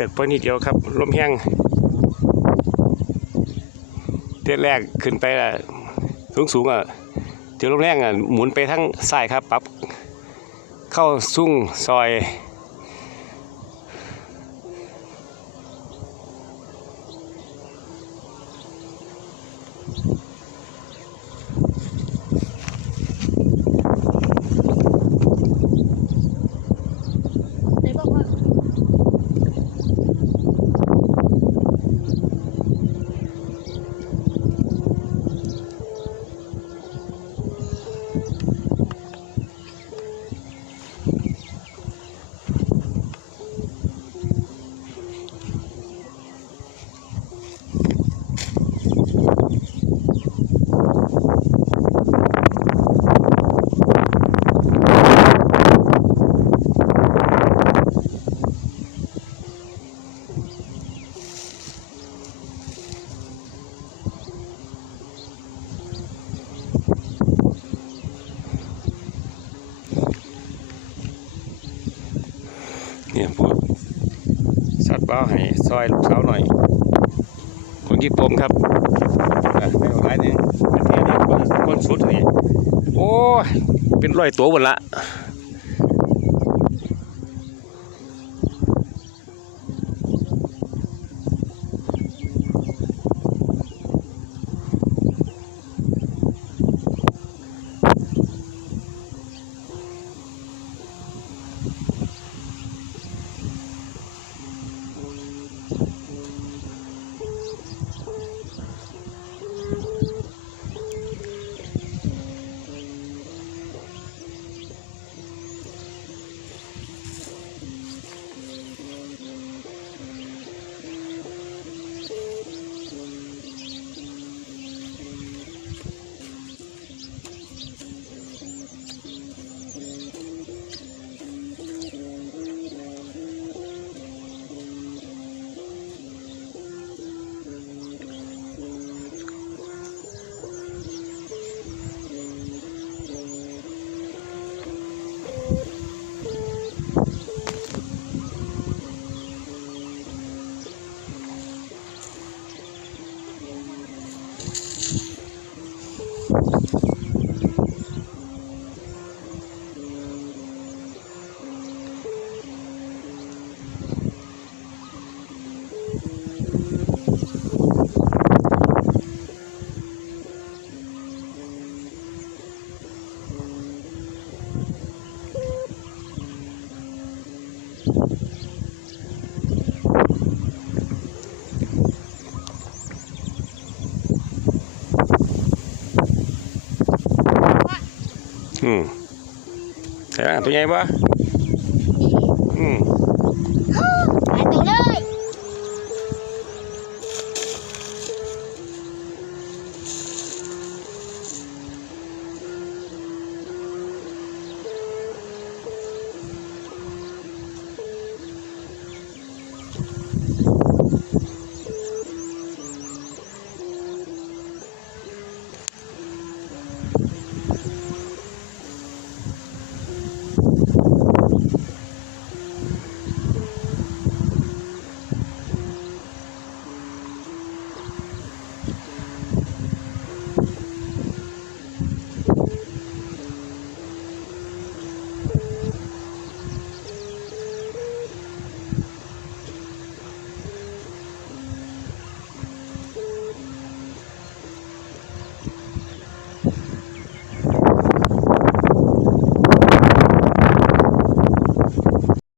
สือกไปนิดเดียวครับลมแห้งเทียแรกขึ้นไปอะสูงสูงอะเจอลมแรงอะหมุนไปทั้งซ้ายครับปรับเข้าซุ่งซอย เนี่ยพูดสัตว์เบ้าให้ซอยลูกสาวหน่อยคนกี่ปมครับอะไม่เอาหลายเนี่ยอันนี้เนี่ยคนคนสุดนี่โอ้ยเป็นร้อยตัวหมดละ อืมใช่ไหมตัวใหญ่ปะ